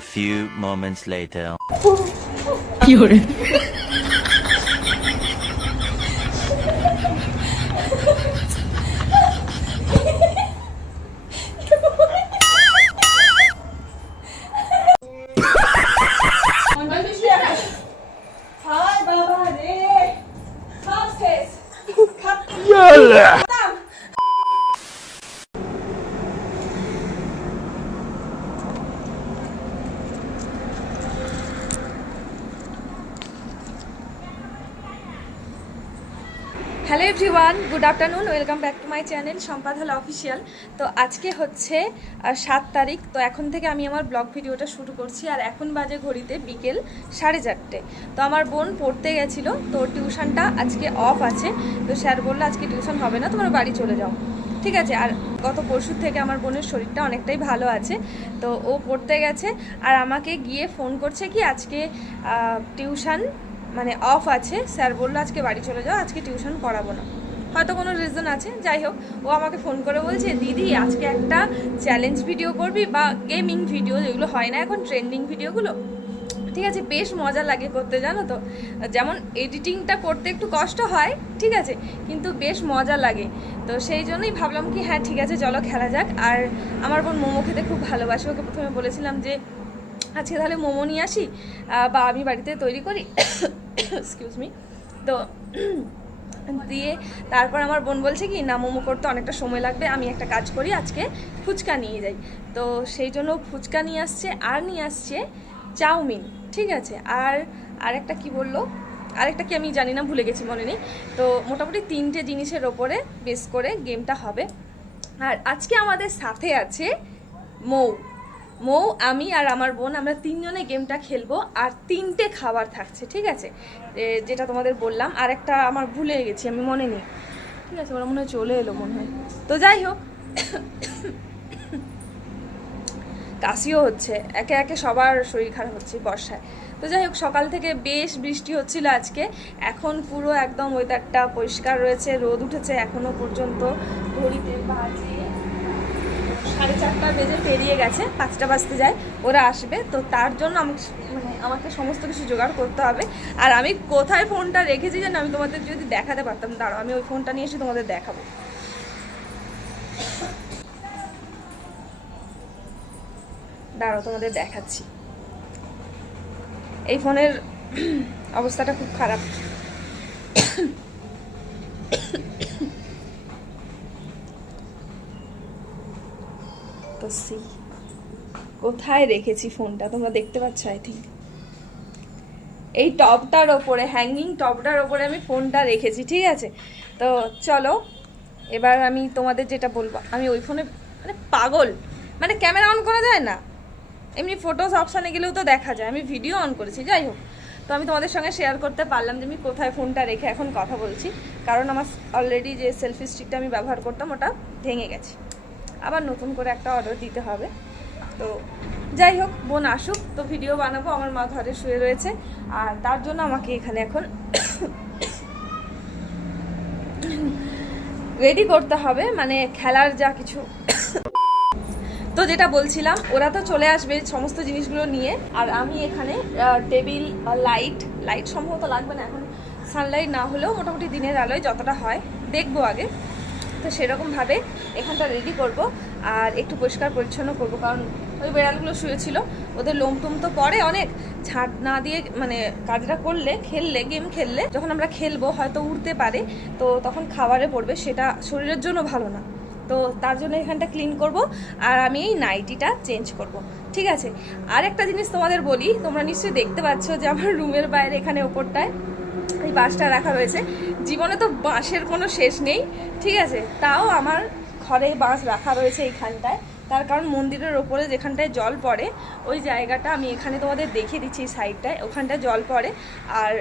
few moments later. Fiore. Hello everyone, good afternoon, welcome back to my channel সম্পাধল official. তো আজকে হচ্ছে 7 তারিখ। তো এখন থেকে আমি আমার ব্লগ ভিডিওটা শুরু করছি। আর এখন বাজে ঘড়িতে বিকেল 4:30। তো আমার বোন পড়তে গেছিলো, তো টিউশনটা আজকে অফ আছে। তো স্যার বললো আজকে টিউশন হবে না, তোমার বাড়ি চলে যাও, ঠিক আছে। আর গত পরশুর থেকে আমার বোনের শরীরটা অনেকটাই ভালো আছে। তো ও পড়তে গেছে আর আমাকে গিয়ে ফোন করছে কি আজকে টিউশন মানে অফ আছে, স্যার বললো আজকে বাড়ি চলে যাও, আজকে টিউশন করাবো না। হয়তো কোনো রিজন আছে, যাই হোক। ও আমাকে ফোন করে বলছে দিদি আজকে একটা চ্যালেঞ্জ ভিডিও করবি বা গেমিং ভিডিও, যেগুলো হয় না এখন ট্রেন্ডিং ভিডিওগুলো, ঠিক আছে। বেশ মজা লাগে করতে, জানো তো। যেমন এডিটিংটা করতে একটু কষ্ট হয়, ঠিক আছে, কিন্তু বেশ মজা লাগে। তো সেই জন্যই ভাবলাম কি হ্যাঁ ঠিক আছে চলো খেলা যাক। আর আমার বোন মোমো খেতে খুব ভালোবাসে, ওকে প্রথমে বলেছিলাম যে আজকে তাহলে মোমো নিয়ে আসি বা আমি বাড়িতে তৈরি করি, এক্সকিউজ মি। তো দিয়ে তারপর আমার বোন বলছে কি না মোমো করতে অনেকটা সময় লাগবে, আমি একটা কাজ করি আজকে ফুচকা নিয়ে যাই। তো সেই জন্য ফুচকা নিয়ে আসছে আর নিয়ে আসছে চাউমিন, ঠিক আছে। আর আরেকটা কি বললো, আরেকটা কি আমি জানি না, ভুলে গেছি, মনে নেই। তো মোটামুটি 3টে জিনিসের ওপরে বেস করে গেমটা হবে। আর আজকে আমাদের সাথে আছে মৌ, আমি আর আমার বোন, আমরা 3জনে গেমটা খেলবো। আর 3টে খাবার থাকছে, ঠিক আছে, যেটা তোমাদের বললাম। আর একটা আমার ভুলে গেছি, আমি মনে নেই, ঠিক আছে। ওরা মনে হয় চলে এলো মনে হয়। তো যাই হোক, কাশিও হচ্ছে, একে একে সবার শরীর খারাপ হচ্ছে বর্ষায়। তো যাই হোক, সকাল থেকে বেশ বৃষ্টি হচ্ছিল আজকে। এখন পুরো একদম ওয়েদারটা পরিষ্কার রয়েছে, রোদ উঠেছে। এখনো পর্যন্ত ঘড়িতে বাজে 4:30 বেজে পেরিয়ে গেছে, 5টা বাজতে যায়, ওরা আসবে। তো তার জন্য আমাকে সমস্ত কিছু জোগাড় করতে হবে। আর আমি কোথায় ফোনটা রেখেছি জানো, আমি তোমাদের যদি দেখাতে পারতাম, দাঁড়াও আমি ওই ফোনটা নিয়ে এসে তোমাদের দেখাবো। দাঁড়াও তোমাদের দেখাচ্ছি। এই ফোনের অবস্থাটা খুব খারাপ। তো কোথায় রেখেছি ফোনটা তোমরা দেখতে পাচ্ছ, আই থিঙ্ক এই টপটার ওপরে, হ্যাঙ্গিং টপটার ওপরে আমি ফোনটা রেখেছি, ঠিক আছে। তো চলো এবার আমি তোমাদের যেটা বলবো, আমি ওই ফোনে মানে পাগল, মানে ক্যামেরা অন করা যায় না, এমনি ফটোস অপশানে গেলেও তো দেখা যায়, আমি ভিডিও অন করেছি। যাই হোক, তো আমি তোমাদের সঙ্গে শেয়ার করতে পারলাম যে আমি কোথায় ফোনটা রেখে এখন কথা বলছি, কারণ আমার অলরেডি যে সেলফি স্টিকটা আমি ব্যবহার করতাম ওটা ভেঙে গেছে, আবার নতুন করে একটা অর্ডার দিতে হবে। তো যাই হোক, বোন আসুক তো ভিডিও বানাবো। আমার মা ঘরে শুয়ে রয়েছে, আর তার জন্য আমাকে এখানে এখন রেডি করতে হবে, মানে খেলার যা কিছু। তো যেটা বলছিলাম, ওরা তো চলে আসবে সমস্ত জিনিসগুলো নিয়ে। আর আমি এখানে টেবিল, লাইট সম্ভবত লাগবে না এখন, সানলাইট না হলেও মোটামুটি দিনের আলোয় যতটা হয় দেখবো আগে। তো সেরকমভাবে এখানটা রেডি করব। আর একটু পরিষ্কার পরিচ্ছন্ন করব, কারণ ওই বেড়ালগুলো শুয়েছিল, ওদের লোমটুম তো পড়ে অনেক, ঝাঁট না দিয়ে মানে কাজটা করলে, গেম খেললে যখন আমরা খেলবো হয়তো উড়তে পারে, তো তখন খাবারে পড়বে, সেটা শরীরের জন্য ভালো না। তো তার জন্য এখানটা ক্লিন করব। আর আমি এই নাইটিটা চেঞ্জ করব, ঠিক আছে। আর একটা জিনিস তোমাদের বলি, তোমরা নিশ্চয়ই দেখতে পাচ্ছ যে আমার রুমের বাইরে এখানে ওপরটায় এই বাঁশটা রাখা রয়েছে। জীবনে তো বাঁশের কোনো শেষ নেই, ঠিক আছে, তাও আমার ঘরে বাঁশ রাখা রয়েছে এইখানটায়। তার কারণ মন্দিরের ওপরে যেখানটায় জল পড়ে ওই জায়গাটা আমি এখানে তোমাদের দেখিয়ে দিচ্ছি, সাইডটায় ওখানটায় জল পড়ে আর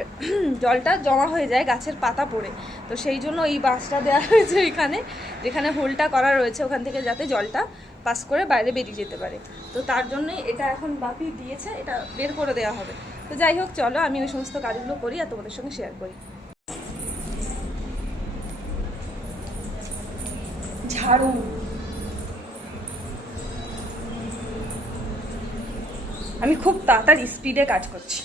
জলটা জমা হয়ে যায় গাছের পাতা পড়ে। তো সেই জন্য এই বাঁশটা দেওয়া হয়েছে ওইখানে, যেখানে হোলটা করা রয়েছে ওখান থেকে যাতে জলটা পাস করে বাইরে বেরিয়ে যেতে পারে। তো তার জন্যই এটা এখন বাপি দিয়েছে, এটা বের করে দেওয়া হবে। তো যাই হোক, চলো আমি ওই সমস্ত কাজগুলো করি আর তোমাদের সঙ্গে শেয়ার করি। ঝাড়ু, আমি খুব তাড়াতাড়ি স্পিডে কাজ করছি।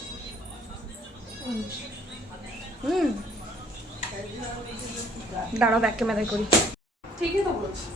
দাঁড়াও ব্যাক ক্যামেরায় করি। ঠিকই তো বলছি।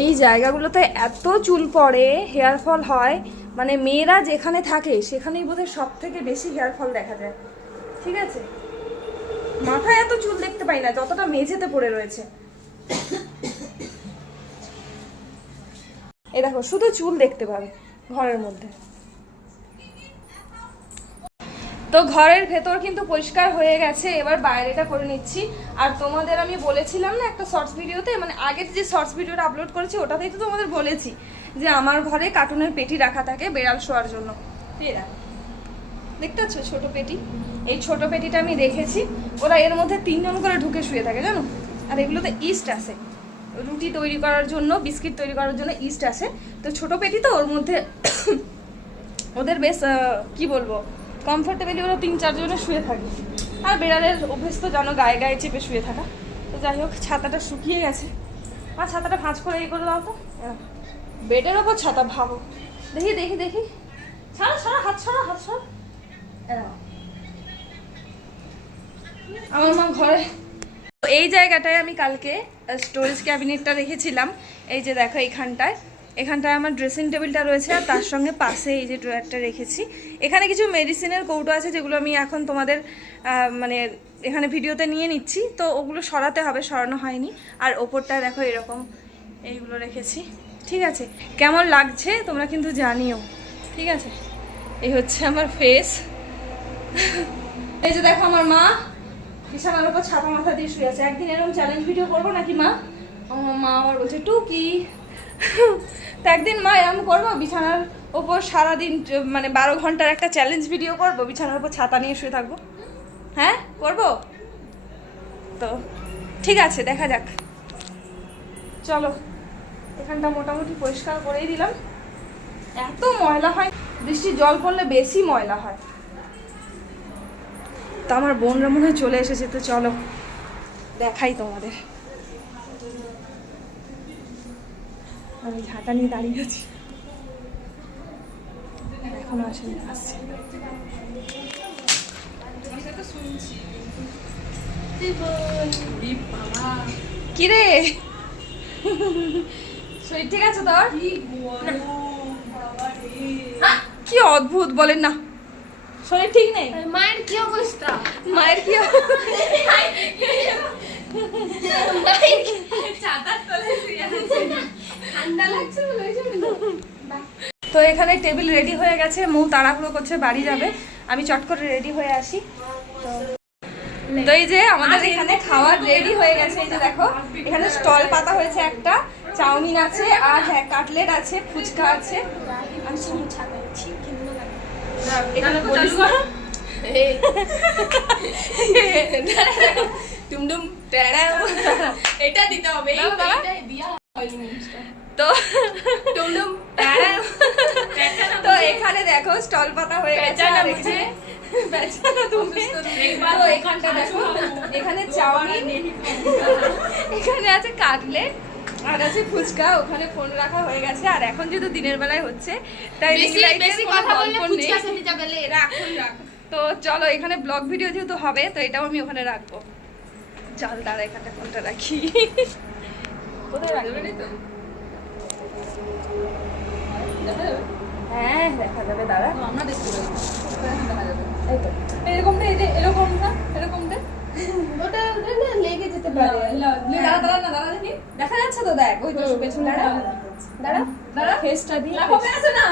এই জায়গাগুলোতে এত চুল পড়ে, হেয়ার ফল হয়, মানে মেয়েরা যেখানে থাকে সেখানেই বোধহয় সব থেকে বেশি হেয়ার ফল দেখা যায়। ঠিক আছে, মাথায় এত চুল দেখতে পাই না যতটা মেঝেতে পড়ে রয়েছে। এই দেখো শুধু চুল দেখতে পাবে ঘরের মধ্যে। তো ঘরের ভেতর কিন্তু পরিষ্কার হয়ে গেছে, এবার বাইরেটা করে নিচ্ছি। আর তোমাদের আমি বলেছিলাম না একটা শর্টস ভিডিওতে, মানে আগের যে শর্টস ভিডিওটা আপলোড করেছি ওটাতেই তো তোমাদের বলেছি যে আমার ঘরে কার্টুনের পেটি রাখা থাকে বেড়াল শোয়ার জন্য। দেখতে পাচ্ছ ছোট পেটি, এই ছোট পেটিটা আমি রেখেছি। ওরা এর মধ্যে 3 জন করে ঢুকে শুয়ে থাকে জানো। আর এগুলোতে ইস্ট আছে, রুটি তৈরি করার জন্য, বিস্কিট তৈরি করার জন্য ইস্ট আছে। তো ছোট পেটি তো ওর মধ্যে ওদের বেশ কি বলবো কমফোর্টেবলি ওরা 3-4 জনে শুয়ে থাকে। আর বেড়ালের অভ্যেস তো জানো গায়ে গায়ে চেপে শুয়ে থাকা। তো যাই হোক, ছাতাটা শুকিয়ে গেছে। আর ছাতাটা ভাঁজ করে এই করে দাও তো। বেডের ওপর ছাতা, ভাবো। দেখি দেখি দেখি, ছাড়া ছাড়া, হাত ছাড়া, হাত ছাড়া। আমার মা ঘরে এই জায়গাটায় আমি কালকে স্টোরেজ ক্যাবিনেটটা রেখেছিলাম। এই যে দেখো এখানটায় আমার ড্রেসিং টেবিলটা রয়েছে, আর তার সঙ্গে পাশে এই যে ড্রয়ারটা রেখেছি। এখানে কিছু মেডিসিনের কৌটো আছে যেগুলো আমি এখন তোমাদের মানে এখানে ভিডিওতে নিয়ে নিচ্ছি, তো ওগুলো সরাতে হবে, সরানো হয়নি। আর ওপরটায় দেখো এরকম এইগুলো রেখেছি। ঠিক আছে, কেমন লাগছে তোমরা কিন্তু জানিও। ঠিক আছে, এই হচ্ছে আমার ফেস। এই যে দেখো আমার মা বিছানার উপর ছাতা মাথা দিয়ে শুয়ে আছে। একদিন এরকম চ্যালেঞ্জ ভিডিও করবো নাকি মা? আমার মা আবার বলছে টুকি। তো একদিন মা এরকম করবো, বিছানার ওপর সারাদিন মানে 12 ঘন্টার একটা চ্যালেঞ্জ ভিডিও করবো, বিছানার উপর ছাতা নিয়ে শুয়ে থাকবো। হ্যাঁ করবো তো, ঠিক আছে দেখা যাক। চলো, এখানটা মোটামুটি পরিষ্কার করেই দিলাম। এত ময়লা হয়, বৃষ্টির জল পড়লে বেশি ময়লা হয়। তো আমার বোনরা মনে হয় চলে এসেছে, তো চলো দেখাই তোমাদের। আমি ঝাঁটা নিয়ে দাঁড়িয়ে আছি, এখনো আসেনি, আসছে। কিরে শরীর ঠিক আছে তোর? কি অদ্ভুত বলেন না, শরীর ঠিক নেই। মায়ের কি অবস্থা? মায়ের কি ঠান্ডা লাগছে। তো এখানে টেবিল রেডি হয়ে গেছে, মৌ তাড়াহুড়ো করছে বাড়ি যাবে, আমি চট করে রেডি হয়ে আসি। তো এই যে আমাদের এখানে খাওয়ার রেডি হয়ে গেছে। এই যে দেখো এখানে স্টল পাতা হয়েছে, একটা চাউমিন আছে, আর হ্যাঁ কাটলেট আছে, ফুচকা আছে। আমি সব ছাড়াচ্ছি, কেমন লাগে? এখানে বলিস না টুমডুম এটা দিতে হবে, এইটাই দিয়া হয়নি তো টুমডুম তো এখানে দেখো স্টল পাতা হয়ে গেছে। আর এখানে তো এখানটা দেখো, এখানে চাউমিন, এখানে আছে কাটলেট, আর আছে ফুচকা। ওখানে ফোন রাখা হয়ে গেছে। আর এখন যেহেতু দিনের বেলায় হচ্ছে তাই বেশি কথা বললে ফুচকা খেতে যাবে, রাখ। তো চলো, এখানে ব্লগ ভিডিও যেহেতু হবে তো এটাও আমি ওখানে রাখবো। চল দাঁড়া, এখানটা কোনটা রাখি? কোথায় রাখবি? হ্যাঁ দেখা যাবে, দাঁড়া। আমরা দেখতে পারি, দেখা যাবে। এই তো এরকমটা, এই যে এরকমটা, এরকমটা ওটা লেগে যেতে পারে। দাঁড়া দাঁড়া না, দাঁড়া দেখি, দেখা যাচ্ছে তো, দেখ ওই তো পেছনে। দাঁড়া দাঁড়া দাঁড়া, ফেসটা দিয়ে হবে আছে না,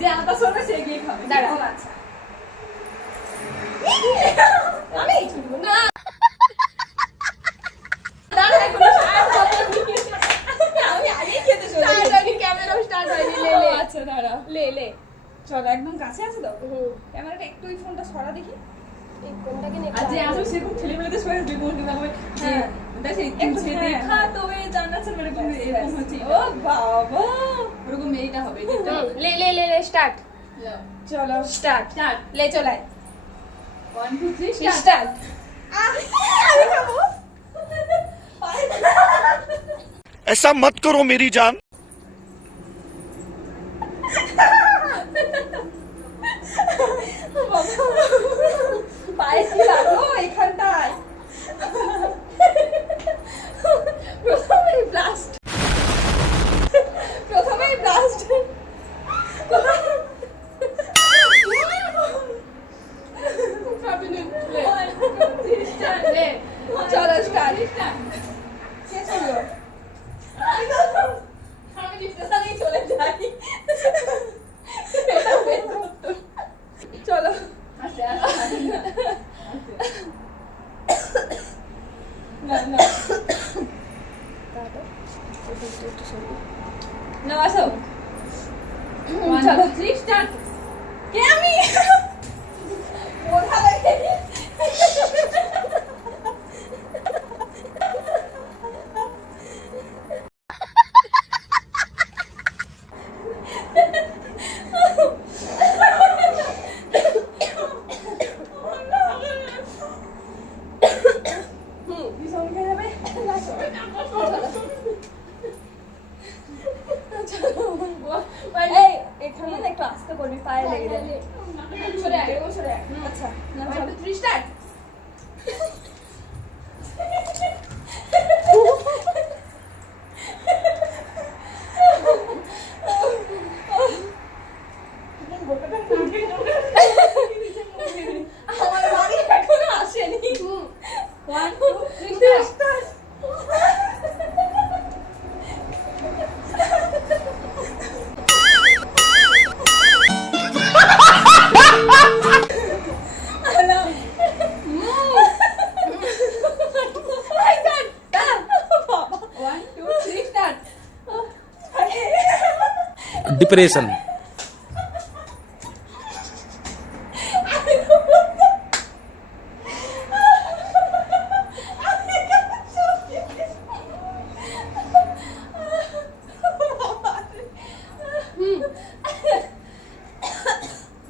যে আটা সরবে সে গিয়ে খাবে। দাঁড়া। আচ্ছা আমি না দাঁড়া, এখনো স্টার্ট হয়নি। আমি আগেই খেতে চলে গেছি। স্টার্ট হয়নি, ক্যামেরাও স্টার্ট হয়নি। লে লে, আচ্ছা দাঁড়া, লে লে। চল একদম কাছে আছে তো ক্যামেরাটা, একটু ওই ফোনটা সরা দেখি। এই কোনটাকে নিয়ে আজ আসলে সেরকম ছেলেমেয়েদের সবাই জীবন কিন্তু হবে। হ্যাঁ দেখে একটু তুঝে হ্যাঁ, দেখা তো এ জান্নাত সে মেরে কোন এরকম হচ্ছে। ও বাবা, ওরকম এইটা হবে। লে লে লে লে স্টার্ট। লাও চলো স্টার্ট, স্টার্ট। লে চলাই 1 2 3 স্টার্ট। স্টার্ট। আমি খাবো। ऐसा मत करो मेरी जान। পায়ে কি লাগলো এখানটায়? প্রথমেই ব্লাস্ট, প্রথমেই ব্লাস্ট। চলো স্টার্ট। শেষ হলো। আমি ডিস্টেন্সে চলে যাই। চলো আস্তে আস্তে না না না, আসো। 1 2 3 স্টার্ট। কে আমি? কোথা থেকে? এই এখানে না একটু আস্তে করবি, পায়ে লেগে যাবে। সরে আয়, সরে আয়। আচ্ছা 1 2 3 স্টার্ট। আমার বাড়ি এখনো আসেনি। 1 2 3 স্টার্ট। डिप्रेशन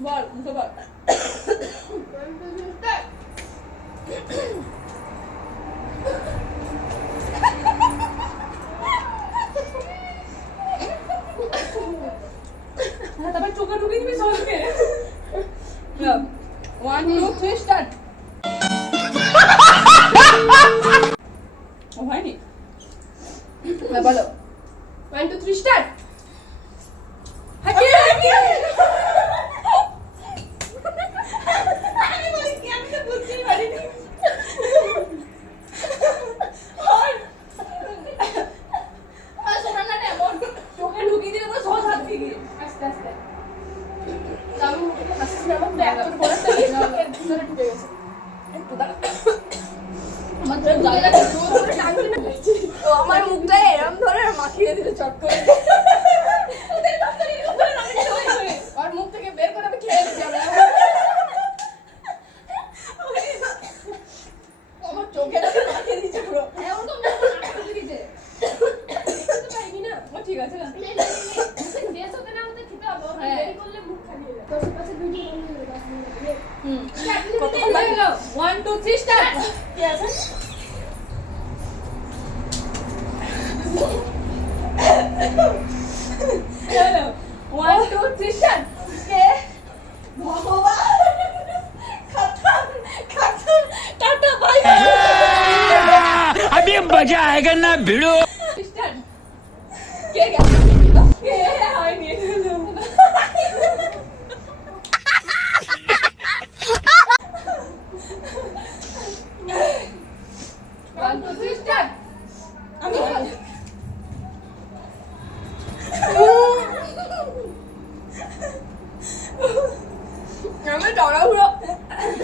বল মুখে বল। তারপর চোখে ঢুকিয়ে দিবি সবকে। 1 2 3 স্টার্ট। ও হয়নি? বলো 1 2 3 স্টার্ট। আমি বলি কি, আমি তো বুঝতেই পারিনি। আর শোনা না এমন চোখে ঢুকিয়ে দিলে পুরো সহজ হাত থেকে আস্তে আস্তে। আমি হাসিস না, আমার ব্যাগ তোর পরে তো চোখের ভিতরে ঢুকে গেছে। একটু দাঁড়া, আমার তো গায়ে জোর করে টানতে না তো আমার মুখটা এরকম ধরে মাখিয়ে দিল চট করে। ওদের ডাক্তার এরকম ধরে নামে চলে করে আর মুখ থেকে বের করে আমি খেয়ে যাবে। আমার চোখে মাখিয়ে দিয়েছে পুরো। এমন তো নাক খুলে দিয়েছে। দেখতে পাইনি না। ও ঠিক আছে না। দেশ হতে না হতে খেতে হবে। দেরি করলে মুখ খালি হয়ে যাবে। তোর কাছে ভিডিও বন্ধ হয়ে যাবে। কতক্ষণ বাকি? 1 2 3 স্টার্ট। কি আছে? চলো 1 2 3 স্টার্ট। কে? ভগবান, খতম খতম, টাটা বাই বাই। मजा आएगा ना भिड़ो। স্টার্ট কে গেছে কে হয়নি ওয়ান টু থ্রি স্টার্ট আমি আমি তাড়াহুড়ো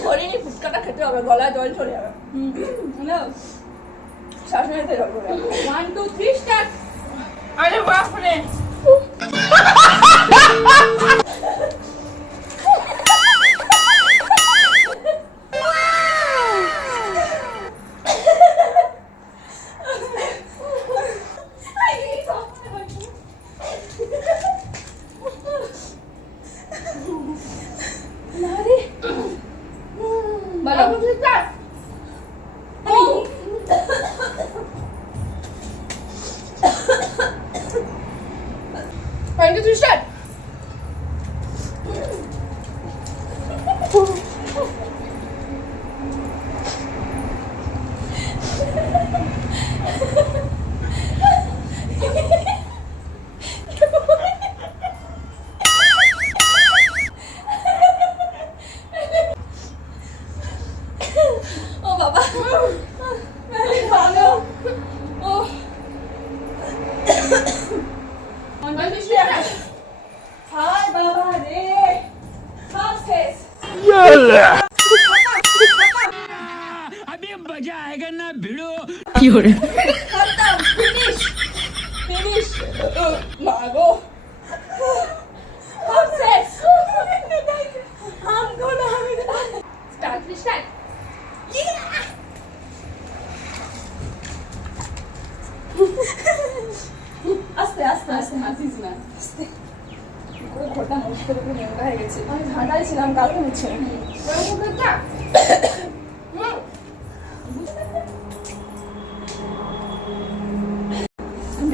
ধরিনি ফুচকাটা খেতে হবে গলায় জল চলে যাবে হ্যালো শাশুড়িতে জল চলে যাবে ওয়ান টু থ্রি স্টার্ট আরে বাপরে One, two, three, start. Oh, Baba. Hello. Oh. One, two, three, start. Hi, Baba. Re. Half face. अभी मजा आएगा ना भिड़ो। Khatam. Finish. Finish. Mago. Half face. I'm gonna have it. Start. Start. Yeah. আস্তে আস্তে আস্তে হাসিস না আস্তে পুরো ঘরটা নষ্ট করে পুরো নোংরা হয়ে গেছে আমি ঝাঁটাই ছিলাম কালকে হচ্ছে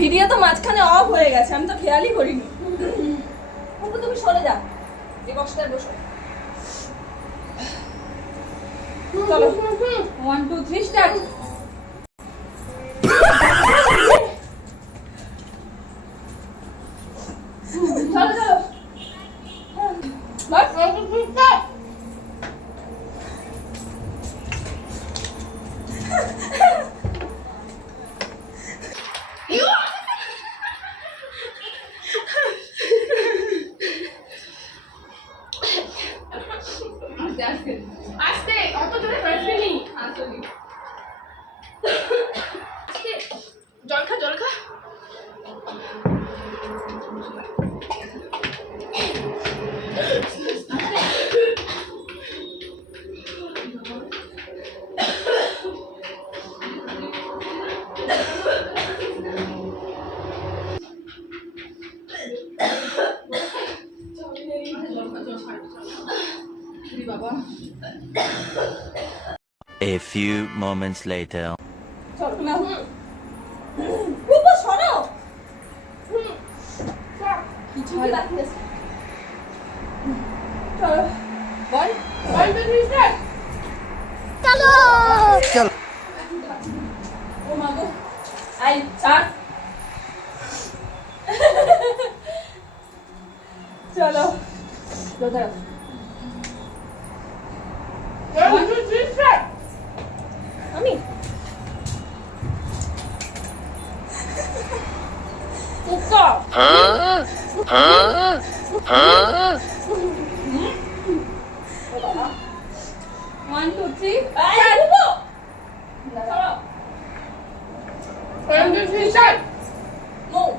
ভিডিও তো মাঝখানে অফ হয়ে গেছে আমি তো খেয়ালই করিনি কিন্তু তুমি সরে যা এই বক্সটায় বসো চলো 1 2 3 স্টার্ট চলো চলো বাস 1 2 3 স্টার্ট আস্তে আস্তে অত জোরে হাসবি না আসলে আস্তে জল খা বাবা A few moments later. চলো না উপর সরো কি ঝাল লাগছে চলো বল 1 2 3 স্টার্ট চলো ও মাগো আই চার চলো দাদা 1 2 3 স্টার্ট আমি উকা One, two, three. Start. One, two, three, start. Move.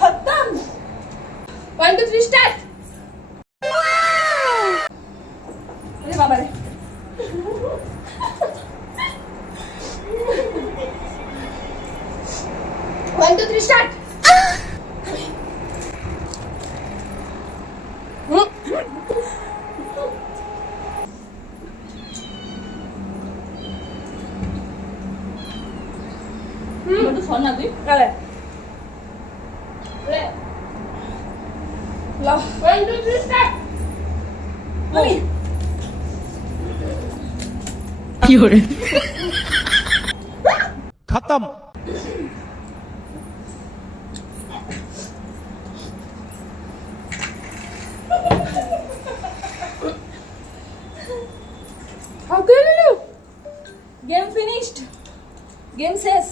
खत्म. 1 2 3 start. अरे बाबा रे. One, two, three, start. Itu sona tuh. Kale. Le. Lah. 1 2 3 start. Mami. खत्म। গেম ফিনিশড, গেম শেষ।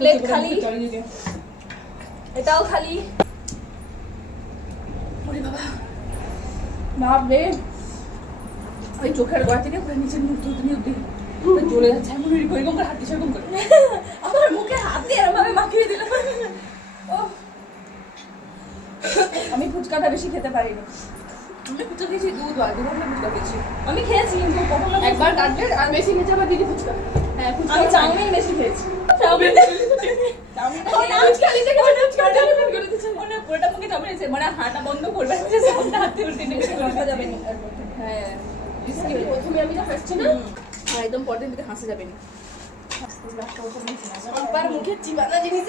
প্লেট খালি, এটাও খালি। বাপ রে, ওই চোখের গোড়া থেকে পুরো নিচের মুখ ধুতনি অব্দি চলে যাচ্ছে। এমন এরকম করে হাত দিয়ে সেরকম করে আমার মুখে হাত দিয়ে এরকম ভাবে মাখিয়ে দিলাম। আমি ফুচকাটা বেশি খেতে পারি না। আমি ফুচকা খেয়েছি দুধ আর দুধ আমি ফুচকা খেয়েছি। আমি খেয়েছি কিন্তু কখনো একবার কাটলেট আর বেশি খেয়েছি আমার দিদি ফুচকা। হ্যাঁ ফুচকা আমি চাউমিন বেশি খেয়েছি। চাউমিন পুরোটা মুখে চাউমিন আছে, মানে হাঁটা বন্ধ করবে হাতে উল্টে বেশি করা যাবে না। হ্যাঁ প্রথমে আমি যা হাসছি না, আর একদম পরের দিন থেকে হাসা যাবে না। সবার মুখে চিবানা জিনিস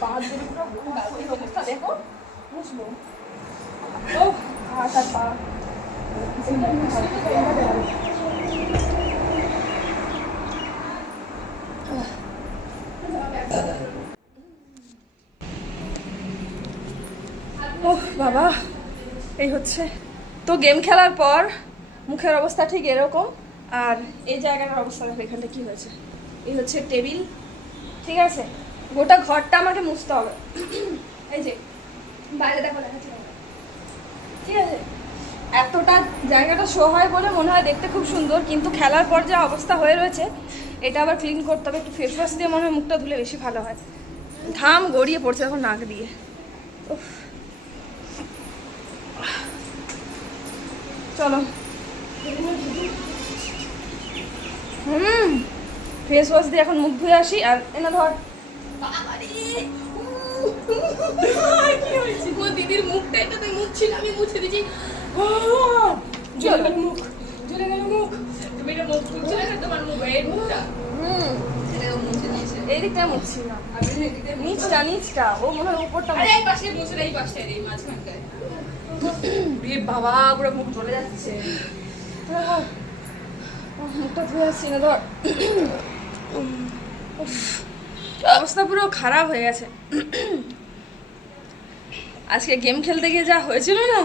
পা ধরে পুরো অবস্থা দেখো, বুঝলো ও হাত আর পা ওহ বাবা, এই হচ্ছে তো গেম খেলার পর মুখের অবস্থা ঠিক এরকম। আর এই জায়গাটার অবস্থা দেখো, এখানটা কি হয়েছে। এই হচ্ছে টেবিল, ঠিক আছে। গোটা ঘরটা আমাকে মুছতে হবে। এই যে বাইরে দেখো, দেখাচ্ছি ঠিক আছে। এতটা জায়গাটা শো হয় বলে মনে হয় দেখতে খুব সুন্দর, কিন্তু খেলার পর যা অবস্থা হয়ে রয়েছে এটা আবার ক্লিন করতে হবে। একটু ফেস ওয়াশ দিয়ে মনে হয় মুখটা ধুলে বেশি ভালো হয়। ঘাম গড়িয়ে পড়ছে এখন নাক দিয়ে। উফ, চলো ফেস ওয়াশ দিয়ে এখন মুখ ধুয়ে আসি। আর এনা ধর, দিদির মুখটা এটা তুই মুছছিল, আমি মুছে দিয়েছি। জ্বলে গেল মুখ, জ্বলে গেল মুখ। তুমি এটা মুখ মুছছিলে না, তোমার মুখ এর মুখটা এটাও মুছে দিয়েছে। এই দিকটা মুছছি না, আমি এদিকে নিচটা নিচটা, ও মনে হয় উপরটা। আরে এই পাশে মুছে, এই পাশে, এই মাঝখানটায়। রে বাবা, পুরো মুখ জ্বলে যাচ্ছে। মুখটা ধুয়ে আসছি না ধর। অবস্থা পুরো খারাপ হয়ে গেছে। আজকে গেম খেলতে গিয়ে যা হয়েছিল না,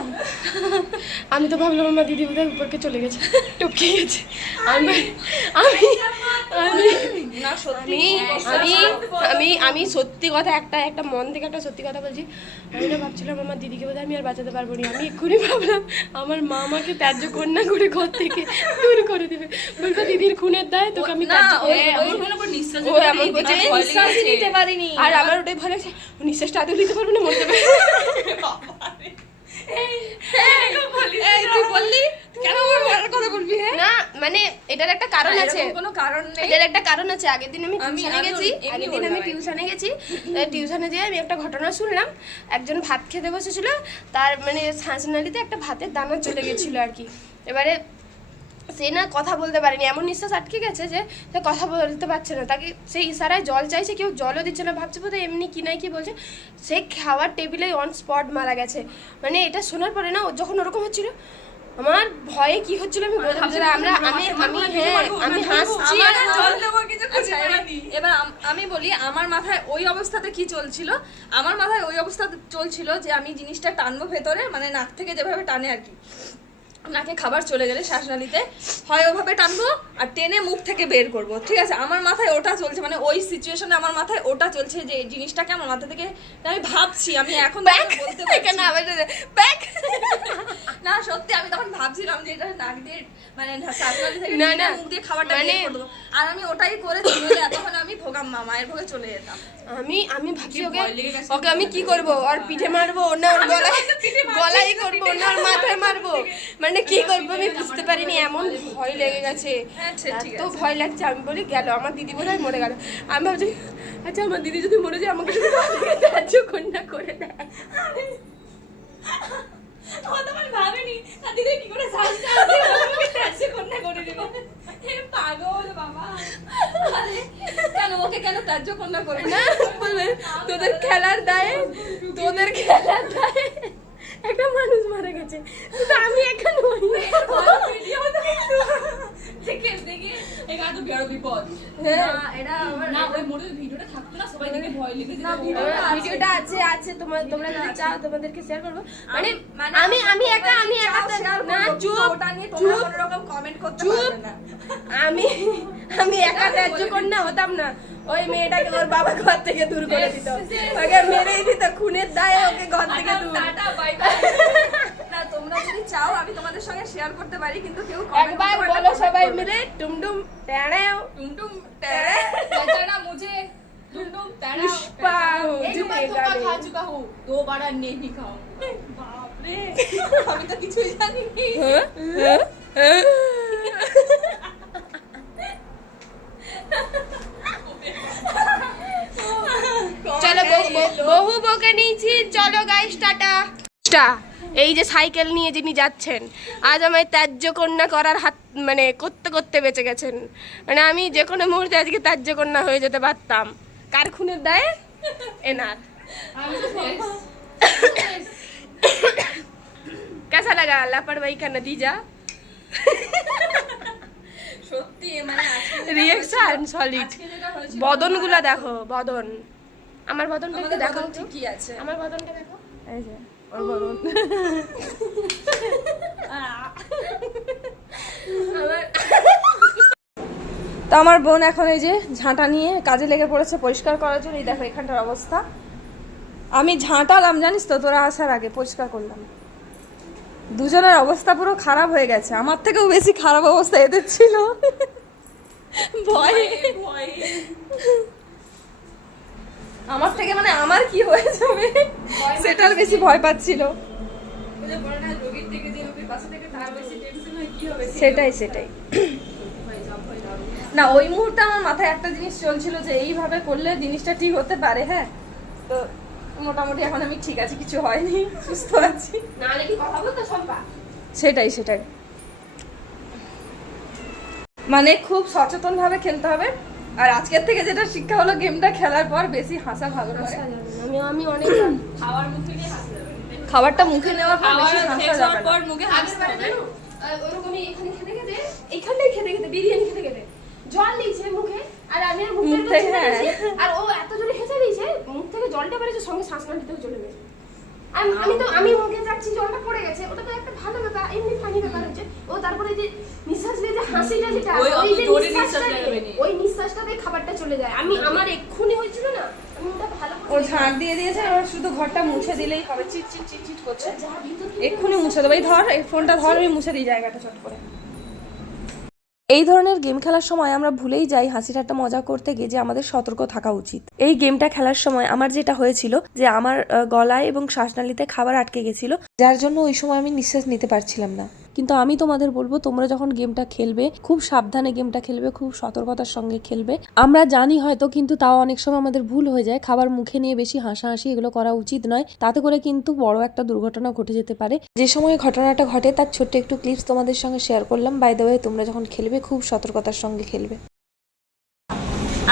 আমি তো ভাবলাম আমার দিদি বোধহয় উপরকে চলে গেছে, টপকে গেছে। আমি আমি আমি না সত্যি আমি আমি আমি সত্যি কথা একটা মন থেকে একটা সত্যি কথা বলছি। আমি না ভাবছিলাম আমার দিদিকে বোধহয় আমি আর বাঁচাতে পারবো না। আমি এক্ষুনি ভাবলাম আমার মা আমাকে ত্যায্য কন্যা করে ঘর থেকে দূর করে দেবে, বলবে দিদির খুনের দায় তোকে আমি ত্যায্য ও এমন বলছে, নিঃশ্বাসই নিতে পারিনি। আর আমার ওটাই ভয় লাগছে, ও নিঃশ্বাসটা আদৌ নিতে পারবে না, মরে যাবে। এই তুই বললি কেন আমার মরার কথা বলবি? হ্যাঁ না মানে এটার একটা কারণ আছে, কোনো কারণ নেই। এটার একটা কারণ আছে। আগের দিন আমি টিউশনে গেছি, এমনি আগের দিন আমি টিউশনে গেছি। টিউশনে যেয়ে আমি একটা ঘটনা শুনলাম। একজন ভাত খেতে বসেছিল, তার মানে শ্বাসনালীতে একটা ভাতের দানা চলে গেছিল আর কি। এবারে সে না কথা বলতে পারেনি, এমন নিঃশ্বাস আটকে গেছে যে সে কথা বলতে পারছে না। তাকে সেই ইশারায় জল চাইছে, কেউ জলও দিচ্ছে না, ভাবছে বোধহয় এমনি কি নাই কি বলছে। সে খাওয়ার টেবিলে অন স্পট মারা গেছে। মানে এটা শোনার পরে না, যখন ওরকম হচ্ছিল আমার ভয়ে কি হচ্ছিল আমি বললাম যে আমি হাসছি আর আচ্ছা, এবার আমি বলি আমার মাথায় ওই অবস্থাতে কি চলছিল। আমার মাথায় ওই অবস্থা চলছিল যে আমি জিনিসটা টানবো ভেতরে, মানে নাক থেকে যেভাবে টানে আর কি, নাকে খাবার চলে গেলে শ্বাসনালীতে হয় ওভাবে টানবো আর টেনে মুখ থেকে বের করবো, ঠিক আছে। আমার মাথায় ওটা চলছে, মানে ওই সিচুয়েশনে আমার মাথায় ওটা চলছে যে এই জিনিসটাকে আমার মাথা থেকে আমি ভাবছি। আমি এখন বলতে পারছি না, সত্যি আমি তখন ভাবছিলাম যে এটা নাক দিয়ে মানে শ্বাসনালী থেকে মুখ দিয়ে খাবারটা বের করবো। আর আমি ওটাই করেছি, এতক্ষণ আমি ভোগাম মায়ের ভোগে চলে যেতাম। আমি ভাবছি ওকে আমি কি করবো, আর পিঠে মারবো না, ওর গলায় করবো না, ওর মাথায় মারবো, মানে কি করবো আমি বুঝতে পারিনি। এমন ভয় লেগে গেছে, এত ভয় লাগছে। আমি বলি গেল আমার দিদি বোধহয় মরে গেল। আমি ভাবছি আচ্ছা আমার দিদি যদি মরে যায় আমাকে শুধু ত্যায্য কন্যা করে দেয়। ভাবেনি দিদি কি করে পাগল বাবা। কেন ওকে কেন ত্যায্য কন্যা করে না বলবে তোদের খেলার দায়ে একটা মানুষ মারা গেছে, কিন্তু আমি এখানে যে খেলতে গিয়ে একা তো বড় বিপদ। না এটা না ওই মোড়ে ভিডিওটা থাকতো না, সবাই দেখে ভয় লেগে যেত। ভিডিওটা আছে তোমরা যদি চাও তোমাদেরকে শেয়ার করবো। মানে আমি একা না চুপ ওটা নিয়ে তোমরা কোনো রকম কমেন্ট করতে পারবে না। আমি একা ত্যায্য কন্যা হতাম না। ওই মেয়েটাকে ওর বাবা ঘর থেকে দূর করে দিত, ওকে মেরেই দিত, খুনের দায়ে ওকে ঘর থেকে দূর। Tata bye bye. না তোমরা যদি চাও আমি তোমাদের সঙ্গে শেয়ার করতে পারি, কিন্তু কেউ কমেন্ট একবার বলো সবাই মিলে টুমটুম টেড়াও টুমটুম টেরে बेचारा मुझे टुमटुम तेरा पुष्पा हो एक बार झुकेगा धोखा खा नहीं। चुका हूँ, दोबारा नहीं खाऊंगी। बाप रे আমি তো কিছুই জানি না। চলো বহু বকে নিয়েছি, চলো গাইস টাটা। এই যে সাইকেল নিয়ে যিনি যাচ্ছেন, আজ আমায় ত্যায্য কন্যা করার হাত মানে করতে করতে বেঁচে গেছেন। মানে আমি যে কোনো মুহূর্তে আজকে ত্যায্য কন্যা হয়ে যেতে পারতাম। কার খুনের দায়ে? এনার। আমি তো শেষ। कैसा लगा लापरवाही का नतीजा? সত্যি মানে আজকে রিঅ্যাকশন সলিড। আজকে যেটা হয়েছিল বদনগুলো দেখো, বদন। আমার বদনটা একটু দেখো তো। ঠিকই আছে। আমার বদনটা দেখো। এই যে ওর বদন। তো আমার বোন এখন এই যে ঝাঁটা নিয়ে কাজে লেগে পড়েছে পরিষ্কার করার জন্য। এই দেখো এখানটার অবস্থা। আমি ঝাঁটালাম জানিস তো, তোরা আসার আগে পরিষ্কার করলাম। দুজনের অবস্থা পুরো খারাপ হয়ে গেছে, আমার থেকেও বেশি খারাপ অবস্থা এদের ছিল। ভয়ে আমার থেকে মানে আমার কি হয়ে যাবে সেটার বেশি ভয় পাচ্ছিল। সেটাই না, ওই মুহূর্তে আমার মাথায় একটা জিনিস চলছিল যে এইভাবে করলে জিনিসটা ঠিক হতে পারে। হ্যাঁ, তো মোটামুটি এখন আমি ঠিক আছি, কিছু হয়নি, সুস্থ আছি। নাহলে কি কথা বলতো সম্পা? সেটাই মানে খুব সচেতন ভাবে খেলতে হবে। আর আজকের থেকে যেটা শিক্ষা হলো, গেমটা খেলার পর বেশি হাসা ভালো করে। আমি অনেক খাওয়ার মুখে নিয়ে হাসতে হবে। খাবারটা মুখে নেওয়ার পর খাওয়ার বেশি হাসা শেষ যাবে হওয়ার না। পর মুখে হাসতে হবে। ওরকমই এখানে খেতে এইখানটাই খেতে বিরিয়ানি খেতে জল দিয়েছে মুখে, আর আমি আর মুখ থেকে হ্যাঁ। আর ও এত জোরে হেসে দিয়েছে, মুখ থেকে জলটা বেরিয়েছে, সঙ্গে শ্বাসনালীতেও চলে গেছে। আমি মুখে যাচ্ছি, জলটা পড়ে গেছে, ওটা তো একটা ভালো ব্যাপার, এমনি ফানি ব্যাপার হচ্ছে। ও তারপরে যে নিঃশ্বাস নিয়ে যে হাসিটা যেটা, ওই ওই যে জোরে নিঃশ্বাসটা নিঃশ্বাস নেবে নি। ওই নিঃশ্বাসটাতেই খাবারটা চলে যায়। আমার এক্ষুনি হয়েছিল না, আমি ওটা ভালো ও করে ঝাঁট দিয়ে দিয়েছে, এবার শুধু ঘরটা মুছে দিলেই হবে। চিট চিট চিট চিট করছে, যা ভিতর এক্ষুনি মুছে দেবো। এই ধর, এই ফোনটা ধর, আমি মুছে দিই জায়গাটা চট করে। এই ধরনের গেম খেলার সময় আমরা ভুলেই যাই হাসি ঠাট্টা মজা করতে গিয়ে যে আমাদের সতর্ক থাকা উচিত। এই গেমটা খেলার সময় আমার যেটা হয়েছিল যে আমার গলায় এবং শ্বাসনালীতে খাবার আটকে গেছিল, যার জন্য ওই সময় আমি নিঃশ্বাস নিতে পারছিলাম না। কিন্তু আমি তোমাদের বলবো, তোমরা যখন গেমটা খেলবে খুব সাবধানে গেমটা খেলবে, খুব সতর্কতার সঙ্গে খেলবে। আমরা জানি হয়তো, কিন্তু তাও অনেক সময় আমাদের ভুল হয়ে যায়। খাবার মুখে নিয়ে বেশি হাসাহাসি এগুলো করা উচিত নয়, তাতে করে কিন্তু বড় একটা দুর্ঘটনা ঘটে যেতে পারে। যে সময় ঘটনাটা ঘটে তার ছোট্ট একটু ক্লিপস তোমাদের সঙ্গে শেয়ার করলাম। বাই দ্য ওয়ে, তোমরা যখন খেলবে খুব সতর্কতার সঙ্গে খেলবে।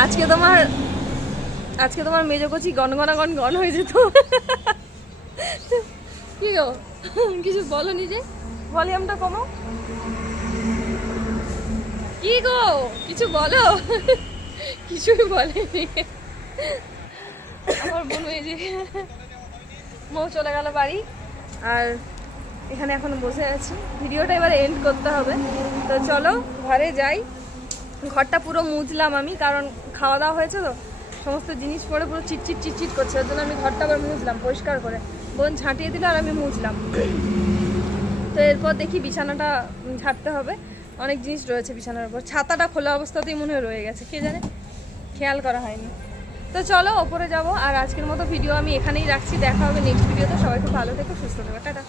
আজকে তোমার মেজকচি গন হয়ে যেত। কি গো, কিছু বলো নিজে, ভলিউমটা কমাও। কি গো, কিছু বলো। কিছুই বলেনি। আমার বোন এই যে মৌ চলে গেল বাড়ি, আর এখানে এখন বসে আছি। ভিডিওটা এবার এন্ড করতে হবে, তো চলো ঘরে যাই। ঘরটা পুরো মুছলাম আমি, কারণ খাওয়া দাওয়া হয়েছে তো, সমস্ত জিনিস পরে পুরো চিটচিট চিটচিট করছে, ওর জন্য আমি ঘরটা আবার মুছলাম পরিষ্কার করে। বোন ঝাঁটিয়ে দিল আর আমি মুছলাম। তো এরপর দেখি বিছানাটা ঝাড়তে হবে, অনেক জিনিস রয়েছে বিছানার উপর। ছাতাটা খোলা অবস্থাতেই মনে হয় রয়ে গেছে, কে জানে, খেয়াল করা হয়নি। তো চলো ওপরে যাব, আর আজকের মতো ভিডিও আমি এখানেই রাখছি। দেখা হবে নেক্সট ভিডিওতে। সবাই খুব ভালো থেকো, সুস্থ থেকো, টাটা।